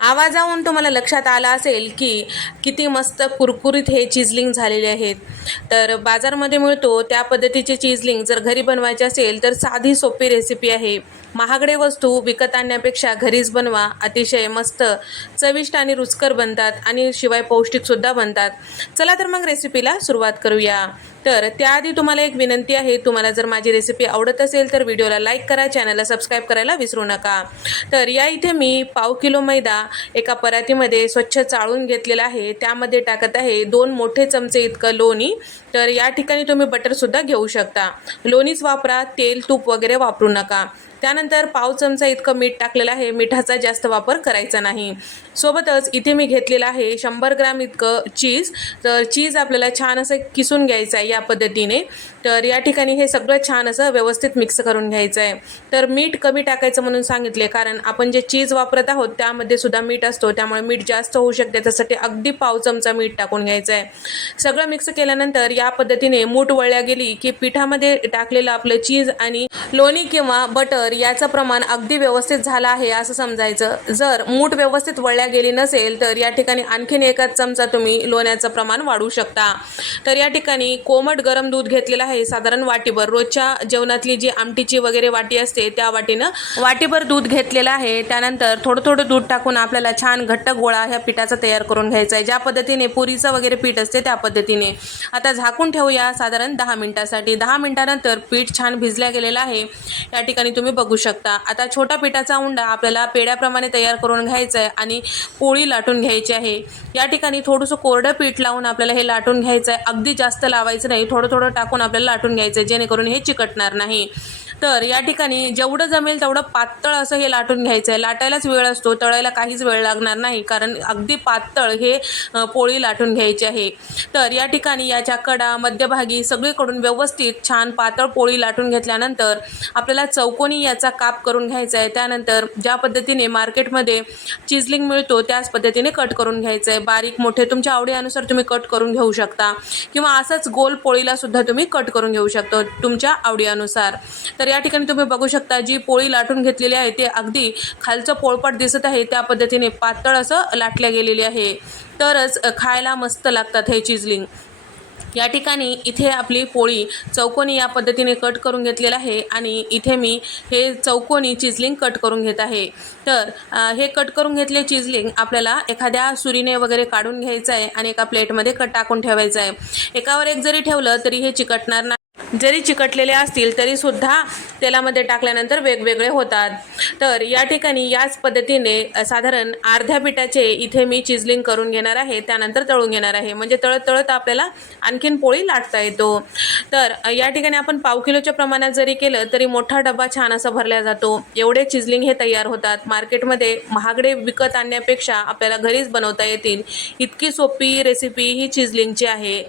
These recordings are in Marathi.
आवाजावरून तुम्हाला लक्षात आलं असेल की किती मस्त कुरकुरीत हे चिजलिंग झालेले आहेत. तर बाजारमध्ये मिळतो त्या पद्धतीचे चिजलिंग जर घरी बनवायचे असेल तर साधी सोपी रेसिपी आहे. महागडे वस्तू विकत आणण्यापेक्षा घरीच बनवा. अतिशय मस्त चविष्ट आणि रुचकर बनतात आणि शिवाय पौष्टिकसुद्धा बनतात. चला तर मग रेसिपीला सुरुवात करूया. तर त्याआधी तुम्हाला एक विनंती आहे, तुम्हाला जर माझी रेसिपी आवडत असेल तर व्हिडिओला लाईक करा, चॅनलला सबस्क्राईब करायला विसरू नका. तर या इथे मी पाव किलो मैदा एका परातीमध्ये स्वच्छ चाळून घेतलेला आहे. त्यामध्ये टाकत आहे 2 मोठे चमचे इतकं लोणी. तर या ठिकाणी तुम्ही बटरसुद्धा घेऊ शकता. लोणीच वापरा, तेल तूप वगैरे वापरू नका. त्यानंतर पाव चमचा इतकं मीठ टाकलेलं आहे. मिठाचा जास्त वापर करायचा नाही. सोबतच इथे मी घेतलेलं आहे 100 ग्रॅम इतकं चीज. तर चीज आपल्याला छान असं किसून घ्यायचं आहे या पद्धतीने. तर या ठिकाणी हे सगळं छान असं व्यवस्थित मिक्स करून घ्यायचं आहे. तर मीठ कमी टाकायचं म्हणून सांगितले, कारण आपण जे चीज वापरत आहोत त्यामध्ये सुद्धा मीठ असतो, त्यामुळे मीठ जास्त होऊ शकते. त्यासाठी अगदी पाव चमचा मीठ टाकून घ्यायचं आहे. सगळं मिक्स केल्यानंतर या पद्धतीने मूठ वळल्या गेली की पिठामध्ये टाकलेलं आपलं चीज आणि लोणी किंवा बटर याचं प्रमाण अगदी व्यवस्थित झालं आहे असं समजायचं. जर मूठ व्यवस्थित वळल्या गेली नसेल तर या ठिकाणी आणखीन 1 चमचा तुम्ही लोण्याचं प्रमाण वाढवू शकता. तर या ठिकाणी कोमट गरम दूध घेतलेलं आहे साधारण वाटीभर. रोजच्या जेवणातली जी आमटीची वगैरे वाटी असते त्या वाटीनं वाटीभर दूध घेतलेलं आहे. त्यानंतर थोडं थोडं दूध टाकून आपल्याला छान घट्ट गोळा ह्या पिठाचा तयार करून घ्यायचा आहे. ज्या पद्धतीने पुरीचं वगैरे पीठ असते त्या पद्धतीने. आता झाकून ठेवूया साधारण 10 मिनिटासाठी. 10 मिनिटानंतर पीठ छान भिजल्या गेलेलं आहे. या ठिकाणी तुम्ही बघू शकता. आता छोटा पिठाचा उंडा आपल्याला पेड्याप्रमाणे तयार करून घ्यायचा आहे आणि पोळी लाटून घ्यायची आहे. या ठिकाणी थोडंसं कोरडं पीठ लावून आपल्याला हे लाटून घ्यायचं आहे. अगदी जास्त लावायचं नाही, थोडं थोडं टाकून आपल्याला लाटून घ्यायचं आहे, जेणेकरून हे चिकटणार नाही. तर या ठिकाणी जेवढं जमेल तेवढं पातळ असं हे लाटून घ्यायचं आहे. लाटायलाच वेळ असतो, तळायला काहीच वेळ लागणार नाही, कारण अगदी पातळ हे पोळी लाटून घ्यायची आहे. तर या ठिकाणी याच्या कडा मध्यभागी सगळीकडून व्यवस्थित छान पातळ पोळी लाटून घेतल्यानंतर आपल्याला चौकोनी याचा काप करून घ्यायचा आहे. त्यानंतर ज्या पद्धतीने मार्केटमध्ये चिजलिंग मिळतो त्याच पद्धतीने कट करून घ्यायचं आहे. बारीक मोठे तुमच्या आवडीनुसार तुम्ही कट करून घेऊ शकता, किंवा असंच गोल पोळीला सुद्धा तुम्ही कट करून घेऊ शकता तुमच्या आवडीनुसार. तर या ठिकाणी तुम्ही बघू शकता जी पोळी लाटून घेतलेली आहे ते अगदी खालचं पोळपाट दिसत आहे त्या पद्धतीने पातळ असं लाटल्या गेलेली आहे. तरच खायला मस्त लागतात हे चिजलिंग. या ठिकाणी इथे आपली पोळी चौकोनी या पद्धतीने कट करून घेतलेलं आहे आणि इथे मी हे चौकोनी चिजलिंग कट करून घेत आहे. तर हे कट करून घेतले चिजलिंग आपल्याला एखाद्या सुरीने वगैरे काढून घ्यायचं आहे आणि एका प्लेटमध्ये टाकून ठेवायचं आहे. एकावर एक जरी ठेवलं तरी हे चिकटणार नाही. जरी चिकटलेले असतील तरीसुद्धा तेलामध्ये टाकल्यानंतर वेगवेगळे होतात. तर या ठिकाणी याच पद्धतीने साधारण अर्ध्या पिठाचे इथे मी चिजलिंग करून घेणार आहे. त्यानंतर तळून घेणार आहे, म्हणजे तळत तळत आपल्याला आणखीन पोळी लाटता येतो. तर या ठिकाणी आपण पाव किलोच्या प्रमाणात जरी केलं तरी मोठा डबा छान असा भरला जातो. एवढे चिजलिंग हे तयार होतात. मार्केटमध्ये महागडे विकत आणण्यापेक्षा आपल्याला घरीच बनवता येतील इतकी सोपी रेसिपी ही चिजलिंगची आहे.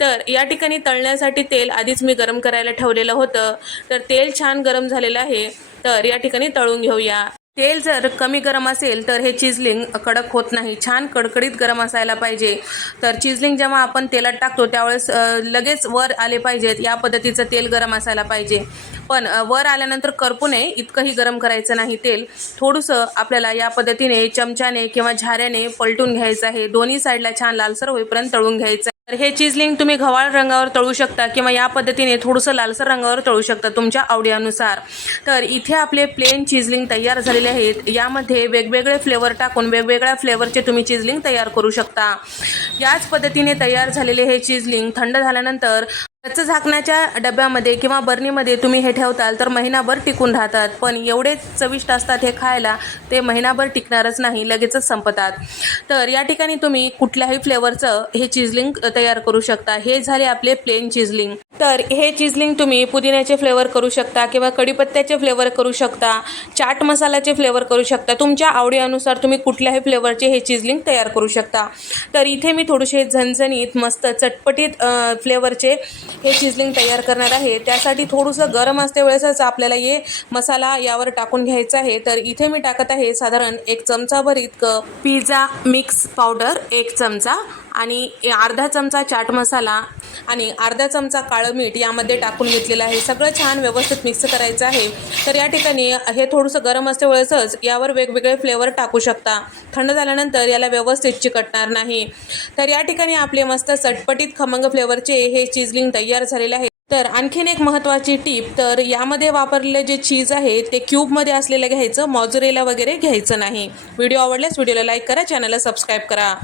तर या ठिकाणी तळण्यासाठी तेल आधीच मी गरम करायला ठेवलेलं होतं. तर तेल छान गरम झालेलं आहे. तर या ठिकाणी तळून घेऊया. तेल जर कमी गरम असेल तर हे चिजलिंग कडक होत नाही, छान कडकडीत गरम असायला पाहिजे. तर चिजलिंग जेव्हा आपण तेलात टाकतो त्यावेळेस लगेच वर आले पाहिजेत, या पद्धतीचं तेल गरम असायला पाहिजे. पण वर आल्यानंतर करपू नये इतकंही गरम करायचं नाही तेल. थोडंसं आपल्याला या पद्धतीने चमच्याने किंवा झाऱ्याने पलटून घ्यायचं आहे. दोन्ही साईडला छान लालसर होईपर्यंत तळून घ्यायचं. तर हे चिजलिंग तुम्ही गव्हाळ रंगावर तळू शकता किंवा या पद्धतीने थोडंसं लालसर रंगावर तळू शकता तुमच्या आवडीनुसार. तर इथे आपले प्लेन चिजलिंग तयार झालेले आहेत. यामध्ये वेगवेगळे फ्लेवर टाकून वेगवेगळ्या फ्लेवरचे तुम्ही चिजलिंग तयार करू शकता. याच पद्धतीने तयार झालेले हे चिजलिंग थंड झाल्यानंतर कच्च झाकण्याच्या डब्यामध्ये किंवा बर्नीमध्ये तुम्ही हे ठेवताल तर महिनाभर टिकून राहतात. पण एवढे चविष्ट असतात हे खायला, ते महिनाभर टिकणारच नाही, लगेचच संपतात. तर या ठिकाणी तुम्ही कुठल्याही फ्लेवरचं हे चिजलिंग तयार करू शकता. हे झाले आपले प्लेन चिजलिंग. तर हे चिजलिंग तुम्ही पुदिन्याचे फ्लेवर करू शकता किंवा कढीपत्त्याचे फ्लेवर करू शकता, चाट मसाल्याचे फ्लेवर करू शकता. तुमच्या आवडीनुसार तुम्ही कुठल्याही फ्लेवरचे हे चिजलिंग तयार करू शकता. तर इथे मी थोडेसे झणझणीत मस्त चटपटीत फ्लेवरचे हे चिजलिंग तयार करणार आहे. त्यासाठी थोडंसं गरम असते वेळेसच आपल्याला हे मसाला यावर टाकून घ्यायचा आहे. तर इथे मी टाकत आहे साधारण 1 चमचाभर इतकं पिझ्झा मिक्स पावडर, 1 चमचा आणि अर्धा चमचा चाट मसाला आणि अर्धा चमचा काळं मीठ यामध्ये टाकून घेतलेलं आहे. सगळं छान व्यवस्थित मिक्स करायचं आहे. तर या ठिकाणी हे थोडंसं गरम असल्यामुळेच यावर वेगवेगळे फ्लेवर टाकू शकता. थंड झाल्यानंतर याला व्यवस्थित चिकटणार नाही. तर या ठिकाणी आपले मस्त चटपटीत खमंग फ्लेवरचे हे चीजलिंग तयार झालेले आहे. तर आणखीन एक महत्त्वाची टीप, तर यामध्ये वापरलेले जे चीज आहे ते क्यूबमध्ये असलेलं घ्यायचं, मॉझरेला वगैरे घ्यायचं नाही. व्हिडिओ आवडल्यास व्हिडिओला लाईक करा, चॅनलला सबस्क्राईब करा.